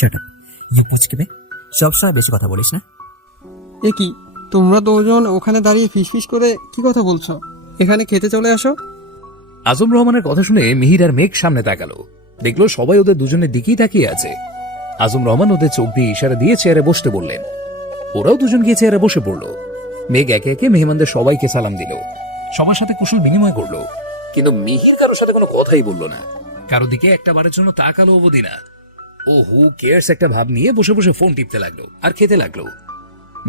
Shut up, you পুচকেবে, সবসময় বেশি কথা বলিস না। এ কি, তোমরা দুজন ওখানে দাঁড়িয়ে ফিসফিস করে কি কথা বলছো? এখানে খেতে চলে আসো। আজম রহমানের কথা শুনে মিহির আর মেঘ সামনে তাকালো, দেখলো সবাই ওদের দুজনের দিকেই তাকিয়ে আছে। আজম রহমান ওদের চোখ দিয়ে ইশারা দিয়ে চেয়ারে বসতে বললেন। ওরাও দুজন গিয়ে চেয়ারে বসে পড়লো। মেঘ একে একে মেহমানদের সবাইকে সালাম দিল, সবার সাথে কুশল বিনিময় করলো, কিন্তু মিহির কারোর সাথে কোনো কথাই বললো না। কারো দিকে একটা বারের জন্য তাকালো অবধি না। ও হু কেয়ার্স একটা ভাব নিয়ে বসে বসে ফোন টিপতে লাগলো আর খেতে লাগলো।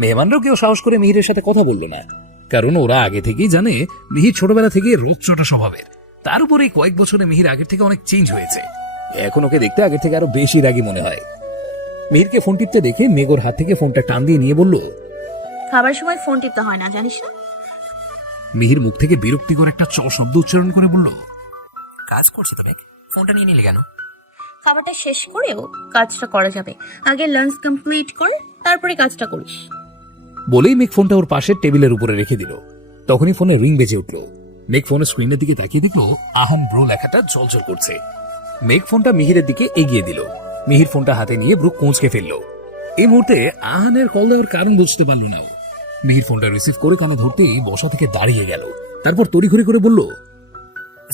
মেহমানরাও কেউ সাহস করে মিহিরের সাথে কথা বললো না, কারণ ওরা আগে থেকেই জানে মিহির ছোটবেলা থেকে রোগচটা স্বভাবের। তার উপরে কয়েক বছরে মিহির আগের থেকে অনেক চেঞ্জ হয়েছে। এখন ওকে দেখতে আগের থেকে আরো বেশি রাগী মনে হয়। মিহিরকে ফোন টিপতে দেখে মেঘর হাত থেকে ফোনটা টান দিয়ে নিয়ে বলল, খাবার সময় ফোন টিপতে হয় না, জানিস না? মিহির মুখ থেকে বিরক্তিকর একটা চ শব্দ উচ্চারণ করে বলল, কাজ করছি তো মেঘ, ফোনটা নিয়ে নিলে কেন? খাবারটা শেষ করেও কাজটা করা যাবে, আগে লাঞ্চ কমপ্লিট কর, তারপরে কাজটা করিস। বলেই মেঘ ফোনটা ওর পাশের টেবিলের উপরে রেখে দিল। তখনই ফোনে রিং বেজে উঠল। মেঘ ফোনের স্ক্রিনের দিকে তাকিয়ে দেখলো আহান ব্রো লেখাটা ঝলঝল করছে। মেঘ ফোনটা মিহিরের দিকে এগিয়ে দিল। মিহির ফোনটা হাতে নিয়ে ব্রু কোঁচকে ফেললো। এই মুহূর্তে আহানের কল দেওয়ার কারণ বুঝতে পারলো না। মিহির ফোনটা রিসিভ করে কানে ধরতেই বসা থেকে দাঁড়িয়ে গেল। তারপর তড়িঘড়ি করে বলল,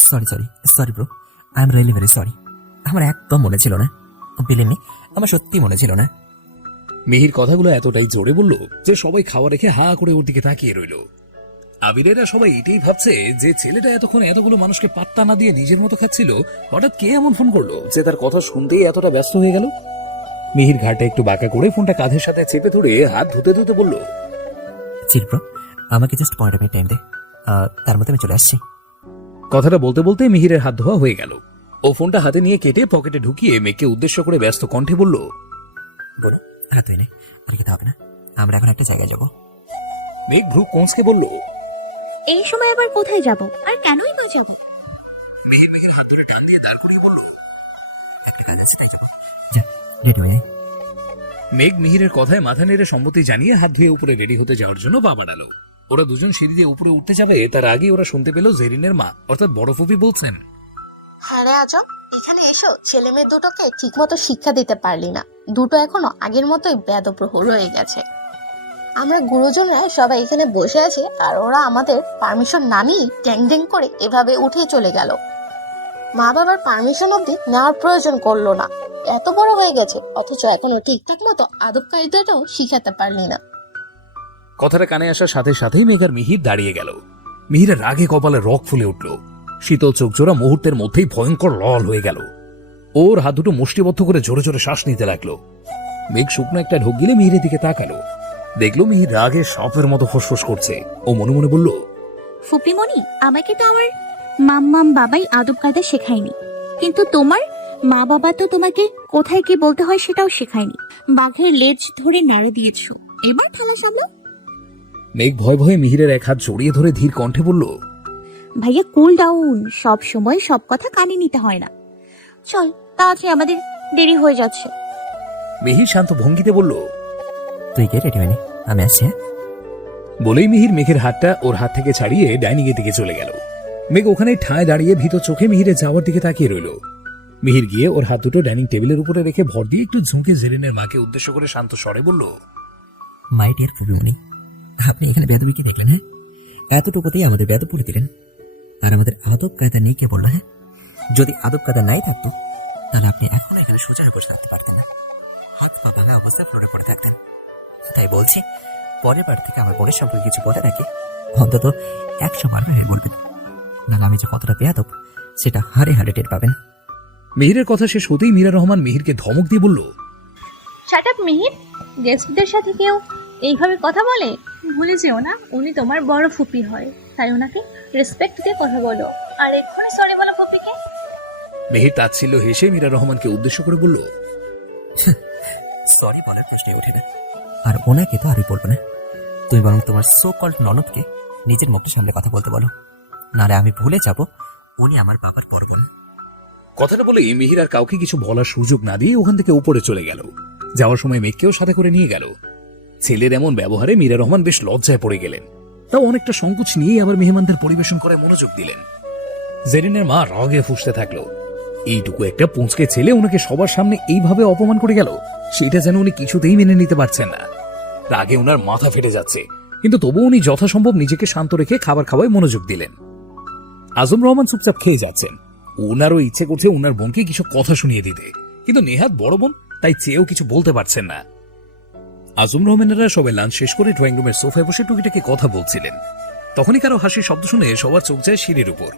sorry bro, I am really very sorry. আমার একদম মনে ছিল না, বিলিনি, আমার সত্যি মনে ছিল না। মিহির কথাগুলো এতটাই জোরে বলল যে সবাই খাওয়া রেখে হা করে ওর দিকে তাকিয়ে রইল। আবিরেরা সবাই এটাই ভাবছে যে ছেলেটা এতক্ষণ এতগুলো মানুষকে পাত্তা না দিয়ে নিজের মতো খাচ্ছিল, হঠাৎ কে এমন ফোন করলো যে তার কথা শুনতেই এতটা ব্যস্ত হয়ে গেল। মিহির ঘাটে একটু বাঁকা করে ফোনটা কাঁধের সাথে চেপে ধরে হাত ধুতে ধুতে বলল, চিল ব্রো, আমাকে জাস্ট 15 মিনিট টাইম দে, তার মধ্যে আমি চলে আসছি। কথাটা বলতে বলতে মিহিরের হাত ধোয়া হয়ে গেল। ও ফোনটা হাতে নিয়ে কেটে পকেটে ঢুকিয়ে মেঘকে উদ্দেশ্য করে ব্যস্ত কণ্ঠে বলল, বলো, হাত ধুয়ে নে, আর খেতে হবে না, আমরা এখন একটা জায়গায় যাবো। মেঘ ভ্রু কোঁচকে বলল, এই সময় আবার কোথায় যাব, আর কেনই বা যাব? মিহির হাত ধরে টান দিয়ে দাঁড় করিয়ে বলল, একটা কাজ আছে, তাই যাবো, যা রেডি হয়ে আয়। মেঘ মিহিরের কথায় মাথা নেড়ে সম্মতি জানিয়ে হাত ধুয়ে উপরে রেডি হতে যাওয়ার জন্য পা বাড়ালো। ওরা দুজন সিঁড়ি দিয়ে উপরে উঠতে যাবে তার আগে ওরা শুনতে পেল জেরিনের মা অর্থাৎ বড় ফুপি বলছেন, হ্যাঁ রে আজম, এখানে এসো, ছেলে মেয়ে দুটোকে ঠিক মতো শিক্ষা দিতে পারলি না, দুটো এখনো আগের মতোই বেদপ্রহ রয়ে গেছে। আমরা গুরুজনরা সবাই এখানে বসে আছি আর ওরা আমাদের পারমিশন না নিয়ে ড্যাং ড্যাং করে এভাবে উঠে চলে গেল। মা বাবার পারমিশন অব্দি নেওয়ার প্রয়োজন করলো না। এত বড় হয়ে গেছে অথচ এখনো ঠিকঠাক মতো আদব কায়দাটাও শিখাতে পারলি না। কথাটা কানে আসার সাথে সাথেই মেঘ আর মিহির দাঁড়িয়ে গেল। মিহিরের রাগে কপালে রক ফুলে উঠল। শীতল চোখ জোড়া মুহূর্তের মধ্যেই ভয়ঙ্কর লাল হয়ে গেল। ওর হাত দুটো মুষ্টিবদ্ধ করে জোরে জোরে শ্বাস নিতে লাগলো। মেঘ শুকনো একটা ঢোক গিলে মিহিরের দিকে তাকালো, দেখলো মিহির রাগে সাপের মতো ফুসফুস করছে। ও মনে মনে বলল, ফুপিমণি, আমাকে তো আমার মাম্মাম বাবাই আদব কায়দা শেখায়নি, কিন্তু তোমার মা বাবা তো তোমাকে কোথায় কি বলতে হয় সেটাও শেখায়নি। বাঘের লেজ ধরে নাড়ে দিয়েছো, এবার থালা সামলাও। মেঘ ভয় ভয়ে মিহিরের এক হাত জড়িয়ে ধরে ধীর কণ্ঠে বলল, ভাইয়া কুল ডাউন, সব সময় সব কথা কানে নিতে হয় না। চল তাড়াতাড়ি, আমাদের দেরি হয়ে যাচ্ছে। মিহির শান্ত ভঙ্গিতে বলল, তুই গিয়ে রেডি হয়ে নে, আমি আসছি। হ্যাঁ, বলেই মিহির মেঘের হাতটা ওর হাত থেকে ছাড়িয়ে ডাইনিং এর দিকে চলে গেল। মেঘ ওখানে ঠায় দাঁড়িয়ে ভীত চোখে মিহিরের যাওয়ার দিকে তাকিয়ে রইল। মিহির গিয়ে ওর হাত দুটো ডাইনিং টেবিলের উপরে রেখে ভর দিয়ে একটু ঝুঁকে জেরিনের মাকে উদ্দেশ্য করে শান্ত স্বরে বলল, মাই ডিয়ার ফুপিমণি, আপনি এখানে বেদবি কি দেখলেন? হ্যাঁ, এতটুকুতেই আমাদের বেদব পুড়ে দিলেন। আর আমাদের আদব কায়দা নেই কে বললো? হ্যাঁ, যদি আদব কায়দা নাই থাকতো তাহলে আপনি এখন এখানে সোজা হয়ে বসে থাকতে পারতেন না, হাত পা ভাঙা অবস্থায় ফ্লোরে পড়ে থাকতেন। তাই বলছি, পরের বার থেকে আমার বোনের সম্পর্কে কিছু বলে থাকে অন্তত 100 বার হয়ে বলবেন, না আমি যে কতটা বেয়াদব সেটা হারে হারে টের পাবেন। মিহিরের কথা শেষ হতেই মীরা রহমান মিহিরকে ধমক দিয়ে বলল, শাট আপ মিহির, গেস্টদের সাথে কেউ এইভাবে কথা বলে? ভুলে যেও না উনি তোমার বড় ফুপি হয়, তাই ওনাকে রেসপেক্ট দিয়ে কথা বলো। আর এক্ষুনি সরি বলো ফুপিকে। মিহির তাচ্ছিল্য হেসে মীরা রহমানকে উদ্দেশ্য করে বলল, সরি বলার প্রশ্নই ওঠে না, আর ওনাকে তো আরই বলবো না। তুমি বরং তোমার সো কল্ড ননদকে নিজের মুখের সামনে কথা বলতে বলো, নাহলে আমি ভুলে যাব উনি আমার বাবার বড় বোন। কথাটা বলে মিহির আর কাউকে কিছু বলার সুযোগ না দিয়ে ওখান থেকে উপরে চলে গেল। যাওয়ার সময় মেঘকেও সাথে করে নিয়ে গেল। ছেলের এমন ব্যবহারে মীরা রহমান বেশ লজ্জায় পড়ে গেলেন। তাও অনেকটা সংকোচ নিয়ে আবার মেহমানদের পরিবেশন করে মনোযোগ দিলেন। জেরিনের মা রাগে ফুঁসতে থাকলো, এইটুকু একটা পুঁচকে ছেলে ওনাকে সবার সামনে এইভাবে অপমান করে গেল, সেটা যেন উনি কিছুতেই মেনে নিতে পারছেন না। রাগে ওনার মাথা ফেটে যাচ্ছে, কিন্তু তবু উনি যথাসম্ভব নিজেকে শান্ত রেখে খাবার খাওয়ায় মনোযোগ দিলেন। আজম রহমান চুপচাপ খেয়ে যাচ্ছেন। ওনারও ইচ্ছে করছে ওনার বোনকে কিছু কথা শুনিয়ে দিতে, কিন্তু নেহাত বড় বোন, তাই চেয়েও কিছু বলতে পারছেন না। আজম রহমানেরা সবাই লাঞ্চ শেষ করে ড্রয়িং রুমের সোফায় বসে টুকিটাকি কথা বলছিলেন। তখনই কারো হাসির শব্দ শুনে সবার চোখ যায় সিঁড়ির উপর।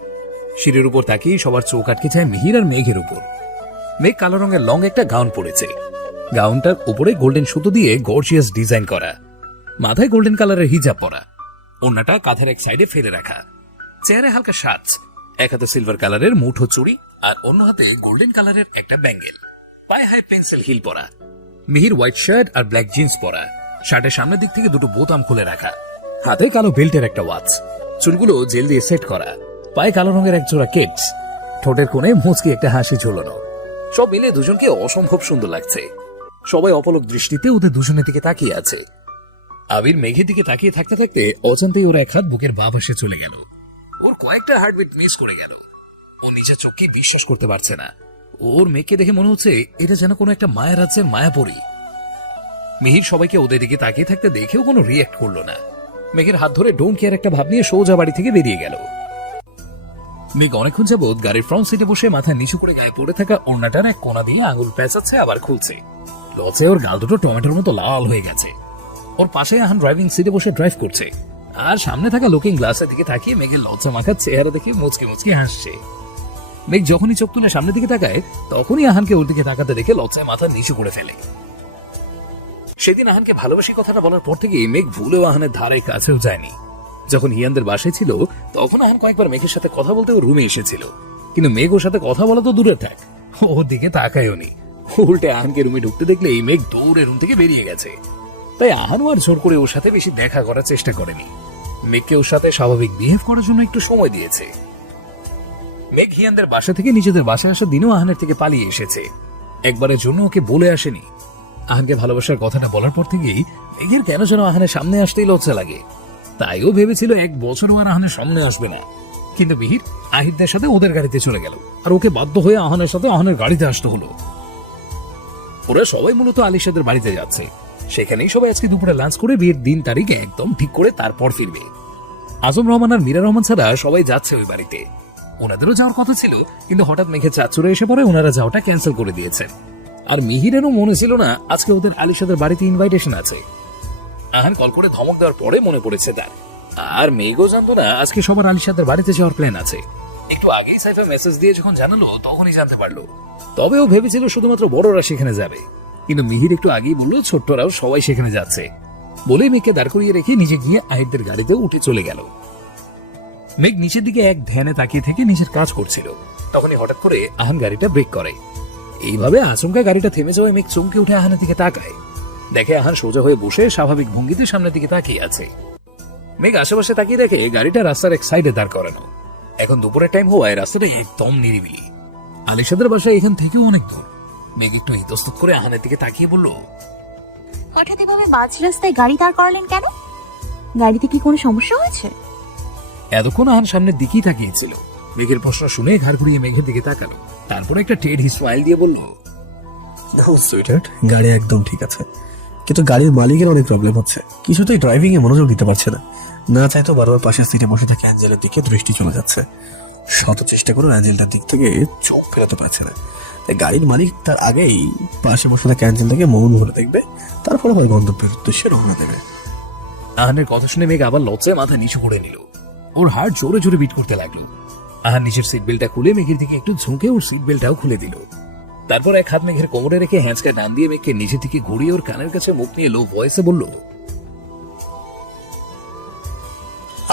সিঁড়ির উপর তাকিয়ে সবার চোখ আটকে যায় মিহির আর মেঘের উপর। মেঘ কালো রঙের লং একটা গাউন পরেছে। গাউনটার উপরে গোল্ডেন সুতো দিয়ে গর্জিয়াস ডিজাইন করা, মাথায় গোল্ডেন কালারের হিজাব পরা, ওড়নাটা কাঁধের এক সাইডে ফেলে রাখা, চেহারে হালকা সাজ, এক হাতে সিলভার কালারের মুঠো চুড়ি আর অন্য হাতে গোল্ডেন কালারের একটা ব্যাঙ্গেল, পায়ে হাই পেন্সিল হিল পরা। মিহির হোয়াইট শার্ট আর ব্ল্যাক জিন্স পরা, শার্টের সামনের দিক থেকে দুটো বোতাম খুলে রাখা, হাতে কালো বেল্টের একটা ওয়াচ, চুলগুলো জেল দিয়ে সেট করা, পায়ে কালো রঙের এক জোড়া কেটস, ঠোঁটের কোণে মুচকি একটা হাসি ঝোলানো। সব মিলে দুজনকে অসম্ভব সুন্দর লাগছে। সবাই অপলক দৃষ্টিতে ওদের দুজনের দিকে তাকিয়ে আছে। আবির মেঘের দিকে তাকিয়ে থাকতে থাকতে অজান্তেই ওর এক হাত বুকের বাঁ পাশে চলে গেল। ওর কয়েকটা হার্টবিট মিস করে গেল। ও নিজের চোখকে বিশ্বাস করতে পারছে না। ওর মেঘকে দেখে মনে হচ্ছে এটা যেন কোনো একটা মায়া রাজ্যের মায়াপরী। মিহির সবাইকে ওদের দিকে তাকিয়ে থাকতে দেখেও কোনো রিয়াক্ট করলো না। মেঘের হাত ধরে ডোন্ট কেয়ার একটা ভাব নিয়ে সোজা বাড়ি থেকে বেরিয়ে গেল। মেঘ অনেকক্ষণ যাবৎ গাড়ির ফ্রন্ট সিটে বসে মাথা নিচু করে গায়ে পড়ে থাকা ওড়নাটার এক কোনা দিয়ে আঙুল পেঁচাচ্ছে আবার খুলছে। লজ্জায় ওর গাল দুটো টমেটোর মতো লাল হয়ে গেছে। ওর পাশে আহান ড্রাইভিং সিটে বসে ড্রাইভ করছে, আর সামনে থাকা লুকিং গ্লাসের দিকে তাকিয়ে মেঘের লজ্জা মাখার চেহারা দেখে মুচকি মুচকি হাসছে। মেঘ যখনই চোখ তুলে সামনের দিকে তাকায়, তখনই আহানকে ওর দিকে তাকাতে দেখে লজ্জায় মাথা নিচু করে ফেলে। সেদিন আহানকে ভালোবাসি কথাটা বলার পর থেকে মেঘ ভুলেও আহানের ধারে কাছেও যায়নি। যখন হিয়ানদের বাসায় ছিল তখন আহান কয়েকবার মেঘের সাথে কথা বলতে ওর রুমে এসেছিল, কিন্তু মেঘ ওর সাথে কথা বলা তো দূরে থাক, ওর দিকে তাকায়ও নি। উল্টে আহানকে রুমে ঢুকতে দেখলে এই মেঘ দৌড়ে রুম থেকে বেরিয়ে গেছে। তাই আহানও আর জোর করে ওর সাথে বেশি দেখা করার চেষ্টা করেনি। মেঘকে ওর সাথে স্বাভাবিক বিহেভ করার জন্য একটু সময় দিয়েছে। মেঘ হিয়ানদের বাসা থেকে নিজেদের বাসায় আসার দিনও আহানের থেকে পালিয়ে এসেছে। একবারের জন্য ওকে বলে আসেনি। আহানকে ভালোবাসার কথাটা বলার পর থেকেই মেঘের কেন যেন আহানের সামনে আসতেই লজ্জা লাগে। তাইও ভেবেছিল এক বছরও আর আহানের সামনে আসবে না, কিন্তু মিহির আহিরদের সাথে ওদের গাড়িতে চলে গেল, আর ওকে বাধ্য হয়ে আহানের সাথে আহানের গাড়িতে আসতে হলো। ওরা সবাই মূলত আলিশাদের বাড়িতে যাচ্ছে। সেখানেই সবাই আজকে দুপুরে লাঞ্চ করে বিয়ের দিন তারিখ একদম ঠিক করে তারপর ফিরবে। আজম রহমান আর মীরা রহমান ছাড়া সবাই যাচ্ছে ওই বাড়িতে। ওনাদেরও যাওয়ার কথা ছিল, কিন্তু হঠাৎ মেঘের চাচুরা এসে পরে ওনারা যাওয়াটা ক্যান্সেল করে দিয়েছেন। আর মিহিরেরও মনে ছিল না আজকে ওদের আলিশাদের বাড়িতে ইনভাইটেশন আছে। আহান কল করে ধমক দেওয়ার পরে মনে পড়েছে তার। আর মেঘও জানতো না আজকে সবার আলিশাদের বাড়িতে যাওয়ার প্ল্যান আছে। একটু আগেই সাইফা মেসেজ দিয়ে যখন জানালো তখনই জানতে পারলো। তবে ও ভেবেছিল শুধুমাত্র বড়রা সেখানে যাবে, কিন্তু মিহির একটু আগেই বললো ছোট্টরাও সবাই সেখানে যাচ্ছে। বলে মেঘকে দাঁড় করিয়ে রেখে নিজে গিয়ে আহিরদের গাড়িতে উঠে চলে গেল। মেঘ নিচের দিকে এক ধ্যানে তাকিয়ে থেকে নিজের কাজ করছিল। তখনই হঠাৎ করে আহান গাড়িটা ব্রেক করে। এইভাবে আচমকা গাড়িটা থেমে যাওয়ায় মেঘ চমকে উঠে আহানের দিকে তাকায়। দেখে আহান সোজা হয়ে বসে স্বাভাবিক ভঙ্গিতে সামনের দিকে তাকিয়ে আছে। মেঘ আশেপাশে তাকিয়ে দেখে গাড়িটা রাস্তার এক সাইডে দাঁড় করানো। এখন দুপুরের টাইম হওয়ায় রাস্তাটা একদম নিরিবিলি। আলিশাদের বাসা এখান থেকেও অনেক দূর। মেঘ একটু ইতস্তত করে আহানের দিকে তাকিয়ে বলল, হঠাৎ এভাবে মাঝ রাস্তায় গাড়ি দাঁড় করালেন কেন? গাড়িতে কি কোনো সমস্যা হয়েছে? এতক্ষণ আহান সামনের দিকেই তাকিয়েছিল। মেঘের প্রশ্ন শুনে ঘাড় ঘুরিয়ে মেঘের দিকে তাকালো। তারপর একটা টেড স্মাইল দিয়ে বলল, সুইটার্ট, গাড়ি একদম ঠিক আছে, কিন্তু গাড়ির মালিকের অনেক প্রবলেম হচ্ছে। কিছুতেই ড্রাইভিং এ মনোযোগ দিতে পারছে না। না চাইতো বারবার পাশের সিটে বসে থাকে অ্যাঞ্জেলের দিকে দৃষ্টি চলে যাচ্ছে। শত চেষ্টা করে অ্যাঞ্জেলটার দিক থেকে চোখ ফেরাতে পারছে না। তাই গাড়ির মালিক তার আগেই পাশে বসে থাকে অ্যাঞ্জেলটাকে মন ভরে দেখবে, তারপরে আবার গন্তব্যের উদ্দেশ্যে রওনা দেবে। আহানের কথা শুনে মেঘ আবার লজ্জায় মাথা নিচু করে নিল। ওর হার্ট জোরে জোরে বিট করতে লাগলো। আহান নিজের সিট বেল্টটা খুলে মেঘের দিকে একটু ঝুঁকে ওর সিট বেল্টটাও খুলে দিল। তারপর এক হাত মেঘের কোমরে রেখে হ্যাঁচকা টান দিয়ে মেঘকে নিচের দিকে ঘুরিয়ে ওর কানের কাছে মুখ নিয়ে লো ভয়েসে বলল,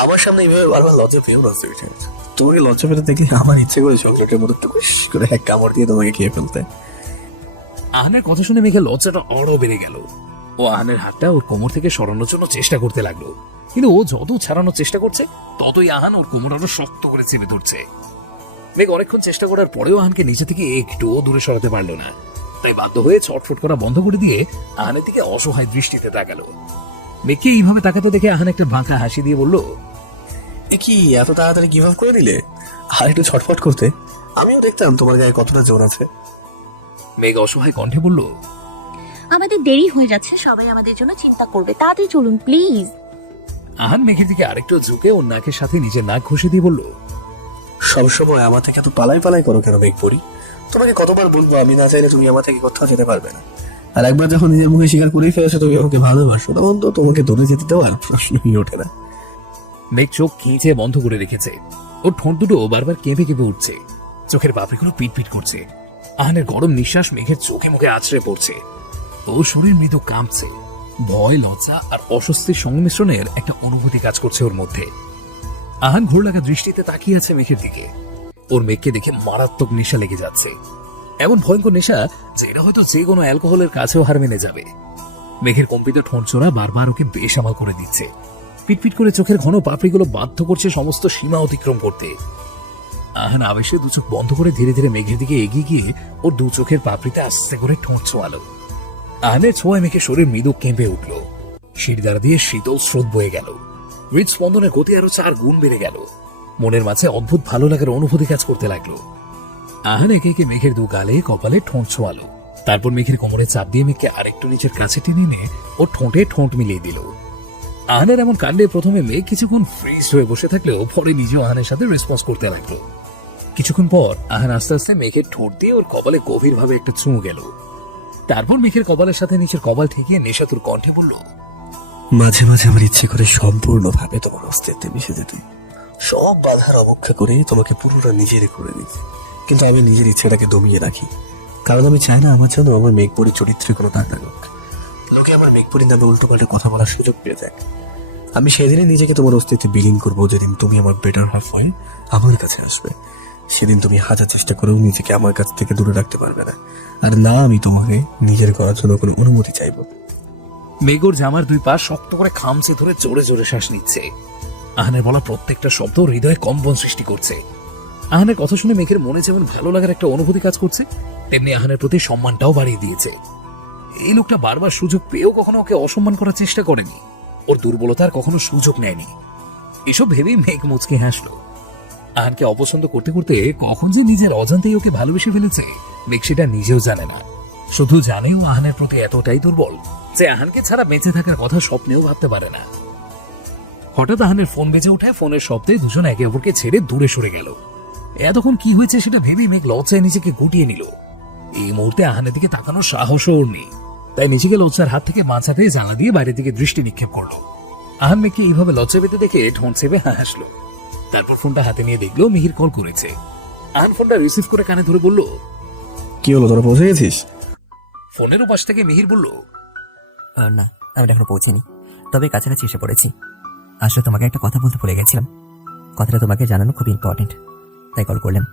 আমার সামনে এইভাবে বারবার লজ্জা পেও না সুইটার্ট। তোমাকে লজ্জা পেতে দেখলে আমার ইচ্ছে করে চকলেটের মতো টুকুস করে এক কামড় দিয়ে তোমাকে খেয়ে ফেলতে। আহানের কথা শুনে মেঘের লজ্জাটা আরো বেড়ে গেল। ও আহানের হাতটা ওর কোমর থেকে সরানোর জন্য চেষ্টা করতে লাগলো, কিন্তু ও যত ছাড়ানোর চেষ্টা করছে ততই আহান ওর কোমর আরো শক্ত করে চেপে ধরছে। মেঘ অনেকক্ষণ চেষ্টা করার পরেও আহানকে নিচে থেকে একটুও দূরে সরাতে পারলো না। তাই বাধ্য হয়ে ছটফট করা বন্ধ করে দিয়ে আহানের দিকে অসহায় দৃষ্টিতে তাকালো। মেঘকে এইভাবে তাকাতে দেখে আহান একটা বাঁকা হাসি দিয়ে বলল, এ কি এত তাড়াতাড়ি গিভ আপ করে দিলে? আর একটু ছটফট করতে। আমিও দেখতাম তোমার গায়ে কতটা জোর আছে। মেঘ অসহায় কণ্ঠে বলল, আমাদের দেরি হয়ে যাচ্ছে, সবাই আমাদের জন্য চিন্তা করবে, তাড়াতাড়ি চলুন প্লিজ। আহান মেঘের দিকে আরেকটু ঝুঁকে ওর নাকের সাথে নিজের নাক ঘষে দিয়ে বলল, সবসময় আমার থেকে এত পালাই পালাই করো কেন মেঘ পড়ি? তোমাকে কতবার বলবো আমি না চাইলে তুমি আমার থেকে কোথাও যেতে পারবে না। আর একবার যখন নিজের মুখে স্বীকার করেই ফেলেছো তুমি আমাকে ভালোবাসো, তখন তো তোমাকে দূরে যেতে দেওয়ার প্রশ্নই ওঠে না। মেঘ চোখ খিঁচে বন্ধ করে রেখেছে। ওর ঠোঁট দুটো বারবার কেঁপে কেঁপে উঠছে, চোখের পাপড়িগুলো পিটপিট করছে। আহানের গরম নিঃশ্বাস মেঘের চোখে মুখে আছড়ে পড়ছে। ওর শরীর মৃদু কাঁপছে। ভয়, লজ্জা আর অস্বস্তির সংমিশ্রণের একটা অনুভূতি কাজ করছে ওর মধ্যে। আহান ঘোর লাগা দৃষ্টিতে তাকিয়ে আছে মেঘের দিকে। ওর মেঘকে দেখে মারাত্মক নেশা লেগে যাচ্ছে, এমন ভয়ঙ্কর নেশা যে এটা হয়তো যে কোনো অ্যালকোহলের কাছেও হার মেনে যাবে। মেঘের কম্পিত ঠোঁট চোরা বারবার ওকে বেসামাল করে দিচ্ছে। পিটপিট করে চোখের ঘন পাপড়িগুলো বাধ্য করছে সমস্ত সীমা অতিক্রম করতে। আহান আবেশে দু চোখ বন্ধ করে ধীরে ধীরে মেঘের দিকে এগিয়ে গিয়ে ওর দু চোখের পাপড়িতে আস্তে করে ঠোঁট ছোঁয়ালো। আহানের ছোঁয়ায় মেঘের শরীর মৃদু কেঁপে উঠল। শিরদাঁড়া দিয়ে শীতল স্রোত বয়ে গেল। হৃদস্পন্দনের গতি আরো 4 গুণ বেড়ে গেল। মনের মাঝে অদ্ভুত ভালো লাগার অনুভূতি কাজ করতে লাগলো। আহান একে একে মেঘের দু গালে কপালে ঠোঁট ছোঁয়ালো। তারপর মেঘের কোমরে চাপ দিয়ে মেঘকে আরেকটু নিচের কাছে টেনে নিয়ে ওর ঠোঁটে ঠোঁট মিলিয়ে দিল। আহানের এমন কাণ্ডে প্রথমে মেঘ কিছুক্ষণ ফ্রিজ হয়ে বসে থাকলেও পরে নিজেও আহানের সাথে রেসপন্স করতে লাগলো। কিছুক্ষণ পর আহান আস্তে আস্তে মেঘের ঠোঁট দিয়ে ওর কপালে গভীরভাবে একটা চুমু গেল। তারপর মেঘের কপালের সাথে নিচের কপাল ঠেকিয়ে নেশাতুর কণ্ঠে বলল, মাঝে মাঝে আমার ইচ্ছে করে সম্পূর্ণভাবে তোমার অস্তিত্বে মিশে যেতে, সব বাধার অবজ্ঞা করে তোমাকে পুরোটা নিজেরই করে নিতে। কিন্তু আমি নিজের ইচ্ছেটাকে দমিয়ে রাখি, কারণ আমি চাই না আমার জন্য আমার মেঘপরি চরিত্রে কোনো দাগ লাগুক। লোকে আমার মেঘপরির নামে উল্টো পাল্টে কথা বলার সুযোগ পেয়ে যাক। আমি সেদিনই নিজেকে তোমার অস্তিত্বে বিলীন করবো, যেদিন তুমি আমার বেটার হাফ হয়ে আমার কাছে আসবে। সেদিন তুমি হাজার চেষ্টা করেও নিজেকে আমার কাছ থেকে দূরে রাখতে পারবে না, আর না আমি তোমাকে নিজের করার জন্য কোনো অনুমতি চাইবো। মেঘর জামার দুই পা শক্ত করে খামচে ধরে জোরে জোরে শ্বাস নিচ্ছে। আহানের বলা প্রত্যেকটা শব্দ হৃদয়ে কম্পন সৃষ্টি করছে। আহানের কথা শুনে মেঘের মনে যেমন ভালো লাগার একটা অনুভূতি কাজ করছে, তেমনি আহানের প্রতি সম্মানটাও বাড়িয়ে দিয়েছে। এই লোকটা বারবার সুযোগ পেয়েও কখনো ওকে অসম্মান করার চেষ্টা করেনি, ওর দুর্বলতার কখনো সুযোগ নেয়নি। এসব ভেবেই মেঘ মুচকে হাসলো। আহানকে অপছন্দ করতে করতে কখন যে নিজের অজান্তেই ওকে ভালোবেসে ফেলেছে মেঘ সেটা নিজেও জানে না। শুধু জানে ও আহানের প্রতি এতটাই দুর্বল যে আহানকে ছাড়া বেঁচে থাকার কথা স্বপ্নেও ভাবতে পারে না। হঠাৎ আহানের ফোন বেজে ওঠে। ফোনের শব্দে দুজন একে অপরকে ছেড়ে দূরে সরে গেল। এতক্ষণ কি হয়েছে সেটা ভেবেই মেঘ লজ্জায় নিজেকে গুটিয়ে নিল। এই মুহূর্তে আহানের দিকে তাকানোর সাহসও ওর নেই, তাই নিজেকে লজ্জার হাত থেকে বাঁচাতে জানলা দিয়ে বাইরের দিকে দৃষ্টি নিক্ষেপ করলো। আহান মেঘকে এইভাবে লজ্জা পেতে দেখে ঠোঁট চেপে হাসলো। তারপর ফোনটা হাতে নিয়ে দেখলো মিহির কল করেছে। আহান ফোনটা রিসিভ করে কানে ধরে বলল, কি হলো, তোরা পৌঁছে গেছিস? ফোনের ওপাশ থেকে মিহির বলল, না, আমি এখনো পৌঁছিনি, তবে কাছাকাছি এসে পড়েছি। আসলে তোমাকে একটা কথা বলতে ভুলে গেছিলাম, কথাটা তোমাকে জানানো খুব ইম্পর্টেন্ট, তাই কল করলাম।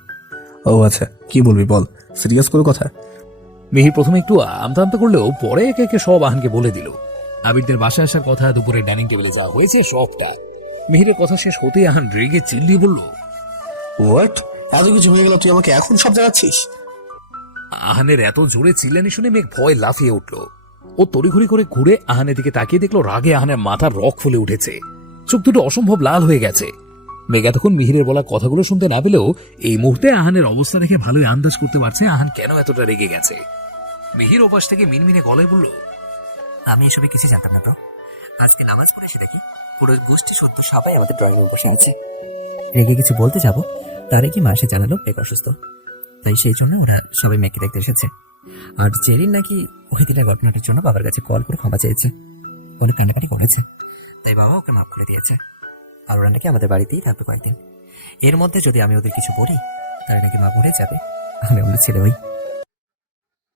ও আচ্ছা, কি বলবি বল, সিরিয়াস কোনো কথা? মিহির প্রথমে একটু আমতা আমতা করলেও পরে একে একে সব আহানকে বলে দিল। আবিরদের বাসায় আসার কথা, দুপুরে ডাইনিং টেবিলে যাওয়া হয়েছে, সবটা। মিহিরের কথা শেষ হতেই আহান রেগে চিল্লিয়ে বলল, হোয়াট, এত কিছু হয়ে গেল, তুই আমাকে এখন সব জানাচ্ছিস? আহানের এত জোরে চিল্লানি শুনে মেঘ ভয় লাফিয়ে উঠল। ও তড়িঘড়ি করে ঘুরে আহানের দিকে তাকিয়ে দেখলো রাগে আহানের মাথার রক ফুলে উঠেছে, চোখ দুটো অসম্ভব লাল হয়ে গেছে। মেঘ এতক্ষণ মিহিরের বলা কথাগুলো শুনতে না পেলেও এই মুহূর্তে আহানের অবস্থা দেখে ভালোই আন্দাজ করতে পারছে আহান কেন এতটা রেগে গেছে। মিহির ওপাশ থেকে মিনমিনে গলায় বলল, আমি এসবে কিছু জানতাম না ব্রো। আজকে নামাজ পড়ে এসে দেখি পুরো গোষ্ঠী সত্য সবাই আমাদের ড্রয়িং রুমে বসে আছে। রেগে কিছু বলতে যাব, তারে কি মাসে জানালো মেঘ অসুস্থ, তাই সেই জন্য ওরা সবাই মেঘকে দেখতে এসেছে। আর জেরিন নাকি ওই দিনের ঘটনাটির জন্য বাবার কাছে কল করে ক্ষমা চেয়েছে। অনেক কান্নাকাটি করেছে, তাই বাবা ওকে মাফ করে দিয়েছে। আর ওরা নাকি আমাদের বাড়িতেই থাকবে কয়েকদিন। এর মধ্যে যদি আমি ওদের কিছু বলি তাহলে নাকি মা মরে যাবে, আমি ওদের ছেলে হই।